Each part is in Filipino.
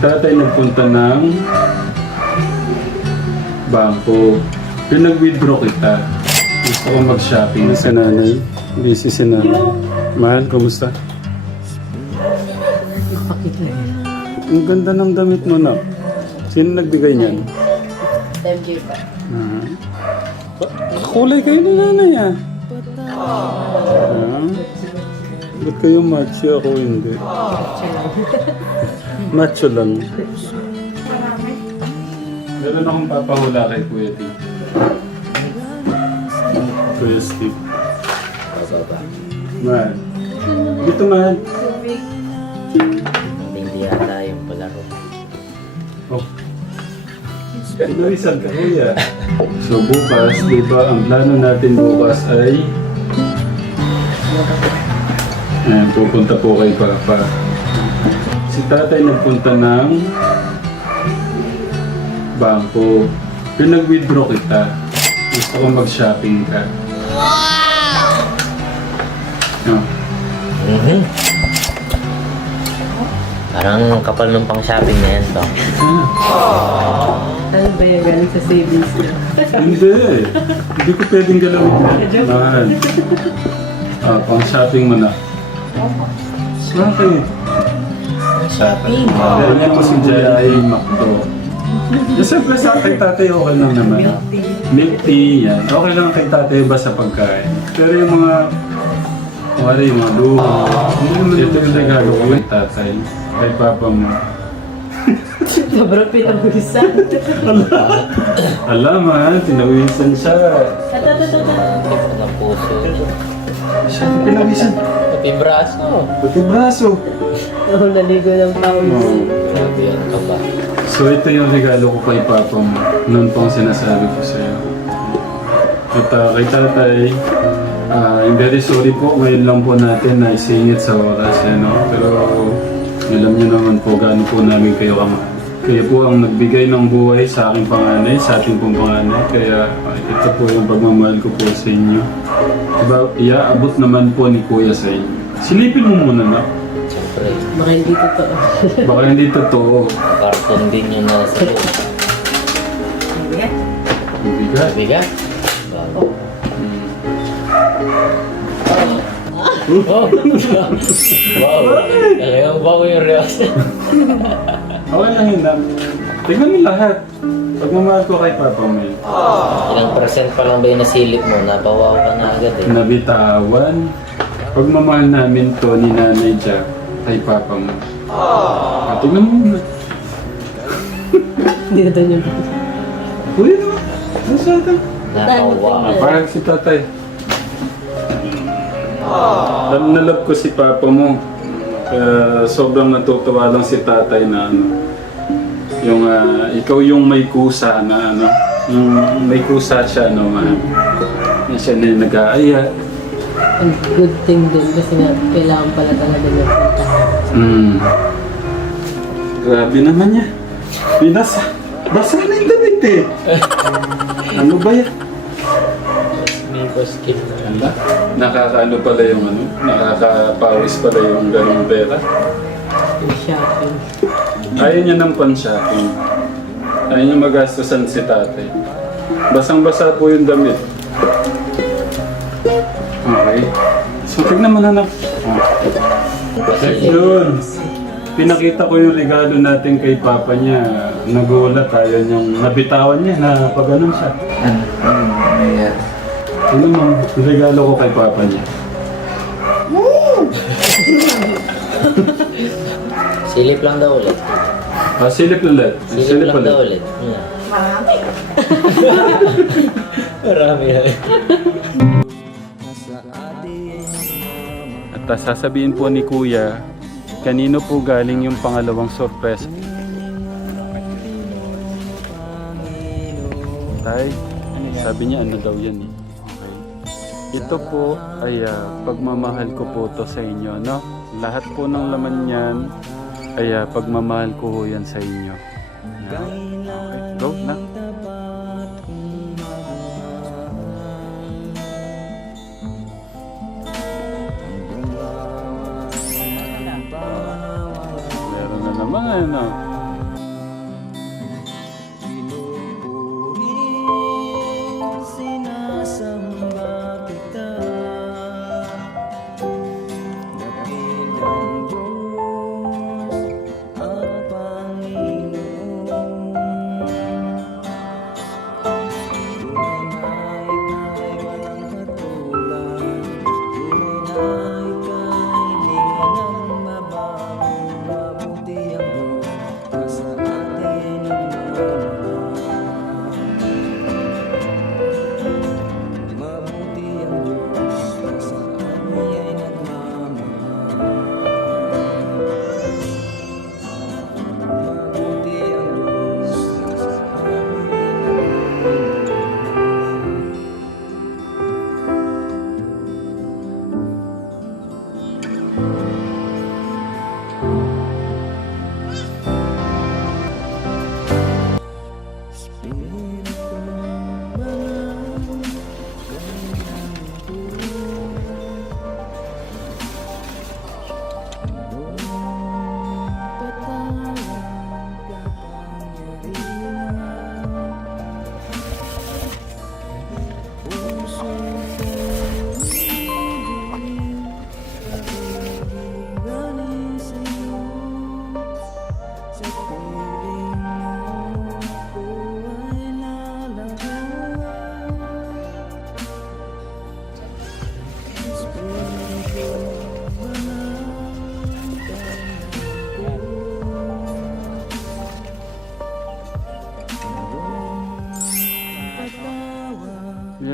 tatay nagpunta ng bangko. Pinag-withdraw kita. Gusto ko mag-shopping. Si nanay. Busy si nanay. Mahal, kumusta? Ang ganda ng damit mo na. Sino nagbigay niyan? Thank you pa. Kulay kayo ni nanay ah. Ba't kayo macho? Ako hindi. Macho lang. Meron akong papahula kay Kuya T. Kuya Steve. Man. Dito man. Hindi yata yung palaro. Oh. Inawisan ka kuya. So bukas, di ba, ang plano natin bukas ay pupunta po kay Papa. Si tatay nagpunta ng bangko. Pinag-withdraw kita. Gusto ko mag-shopping ka. No. Parang kapal ng pang-shopping na yan to. Ano ba yung galing sa savings niya? Hindi. Hindi ko pwedeng galawin na. Mahal. Pang-shopping mo na. Bakit? Shopping. Dahil niya po si Jai Macdo. Siyempre sa kay tatay okay lang naman. Milk tea, yan. Okay lang kay tatay ba sa pagkain. Pero yung mga yung mga luho. Ito yung regalo ko kay tatay. Kay papa mo. Sobrang pinabuhisan. Alam ha, tinawisan siya. Kapal ng puso. Siya tinawisan. Pati braso. Pati braso. Oo, naligo ng pawis. Sabi yan ka ba? So ito yung regalo ko kay papa mo. Noon po ang sinasabi ko sa'yo. At kay tatay, I'm very sorry po. Ngayon lang po natin na isingit sa oras. No? Pero alam niyo naman po gaano po namin kayo kamahal. Kaya po ang nagbigay ng buhay sa aking panganay, sa ating pong panganay. Kaya ito po yung pagmamahal ko po sa inyo. Diba, iaabot naman po ni Kuya sa inyo. Silipin mo muna na. Siyempre, Baka hindi totoo. Baka hindi totoo. karton din yun na sa loob. Bibigat. Bigat? Oh! Wow! Talagang bago yung reaction. Okay lang yun lang. Tignan mo lahat. Pagmamahal ko kay Papa May. Ilang percent pa lang ba yung nasilip mo? Nabawaw ka na agad eh. Nabitawan. Pagmamahal namin to ni Nanay Jack kay Papa mo. Tignan mo muna. Hindi na yun. Kuya naman. Masyado. Nabawaw. Parang si tatay. Love na love ko si Papa mo. Kaya sobrang natutuwa lang si tatay na yung ikaw yung may kusa na yung may kusa siya na siya na yung nag-aaya. Ang good thing din kasi nga kailangan pala talaga niya puntahan. Grabe naman niya. Basa na yung damit eh. Ano ba yan? May basket na. Nakakaano pala yung nakakapawis pala yung ganung pera. Yung shopping. Ayaw niya ng pan-shopping. Ayaw niya magastusan si tatay. Basang-basa po yung damit. Okay. So, tignan mo na na. Yun. Pinakita ko yung regalo natin kay Papa niya. Nagulat tayo niyang nabitawan niya na pag ganun siya. Ano mo, yung regalo ko kay Papa niya. Silip lang daw ulit. Silip ulit. Silip lang daw ulit. Yeah. Marami yan. At sasabihin po ni Kuya, kanino po galing yung pangalawang sorpresa? Tay, sabi niya ano daw yan eh. Okay. Ito po ay pagmamahal ko po to sa inyo, no? Lahat po ng laman niyan ay pagmamahal ko ho yan sa inyo. Yan. Okay, go na. Meron na naman ano.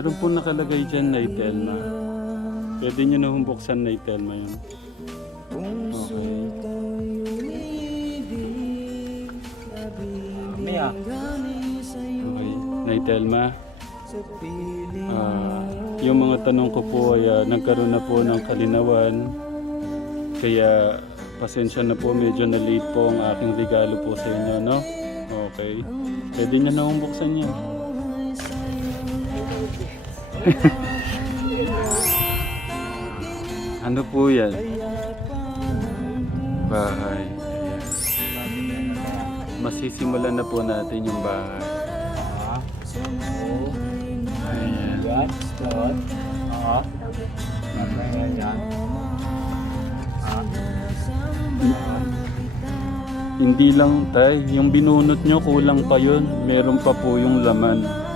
Meron po nakalagay dyan na Telma. Pwede nyo na humbuksan na Telma yun. Okay. Okay. Nay Telma. Yung mga tanong ko po ay nagkaroon na po ng kalinawan. Kaya pasensya na po, medyo na late po ang aking regalo po sa inyo, no? Okay. Pwede nyo na humbuksan yan. Ano po yan? Bahay. Ayan. Masisimulan na po natin yung bahay. Ayan. Hindi lang tay, yung binunot nyo kulang pa yun. Meron pa po yung laman.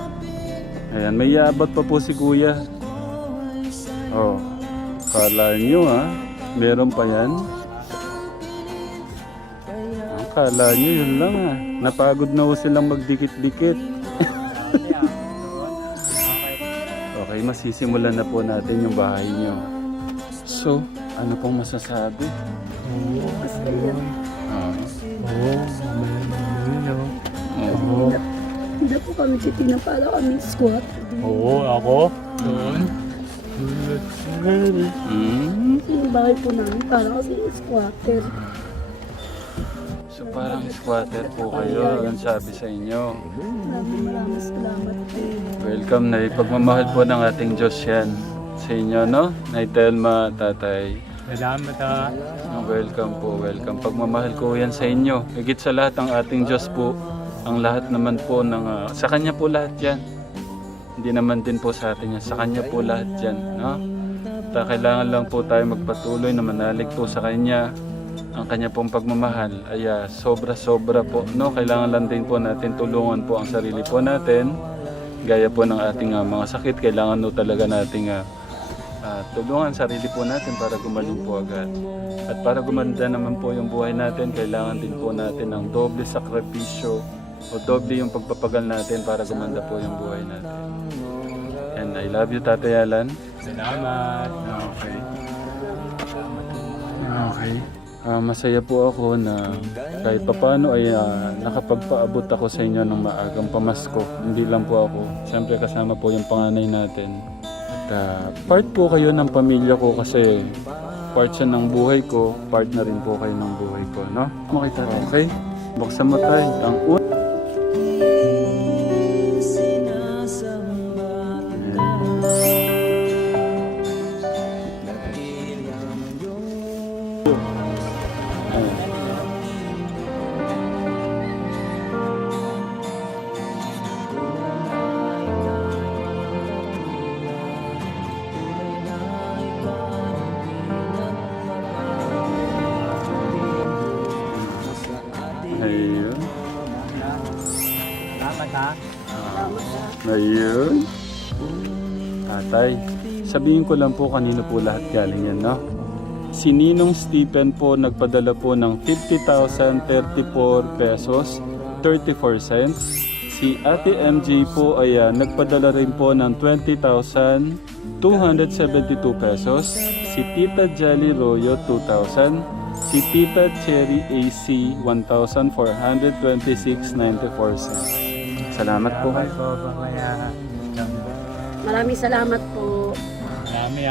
Ayan, may abot pa po si kuya. Oh, kala nyo meron pa yan. Kala nyo yun lang Napagod na ho silang magdikit-dikit. Okay, masisimulan na po natin yung bahay nyo. So, ano pong masasabi? Hindi po kami titignan para kami squat. Oo, ako? Yung bahay po namin para kasi squatter. So parang squatter po kayo, ang sabi sa inyo. Maraming salamat po. Welcome na ipagmamahal po ng ating Diyos yan sa inyo, no? Nay Telma, tatay. Salamat Welcome po, welcome. Pagmamahal ko yan sa inyo. Higit sa lahat ang ating Diyos po. Ang lahat naman po ng... sa Kanya po lahat yan. Hindi naman din po sa atin yan. Sa Kanya po lahat yan. No? Kailangan lang po tayo magpatuloy na manalig po sa Kanya. Ang Kanya pong pagmamahal ay sobra-sobra po. No? Kailangan lang din po natin tulungan po ang sarili po natin. Gaya po ng ating mga sakit. Kailangan po talaga nating tulungan sarili po natin para gumaling po agad. At para gumanda naman po yung buhay natin, kailangan din po natin ng doble sakripisyo o doble yung pagpapagal natin para gumanda po yung buhay natin. And I love you, Tatay Alan. Salamat. Okay. Okay. Masaya po ako na kahit papano ay nakapagpaabot ako sa inyo ng maagang pamasko. Hindi lang po ako. Siyempre kasama po yung panganay natin. At part po kayo ng pamilya ko kasi part siya ng buhay ko, part na rin po kayo ng buhay ko, no? Makita tayo. Okay? Buksan mo tayo. Ang ayun. Ayun. Tatay, sabihin ko lang po kanino po lahat galing yan, no? Si Ninong Stephen po nagpadala po ng 50,034 pesos 34 cents. Si Ate MJ po ay nagpadala rin po ng 20,272 pesos. Si Tita Jolly Royo 2,000. Si Tita Cherry AC 1,426.94 cents. Salamat po kayo. Maraming salamat po. Marami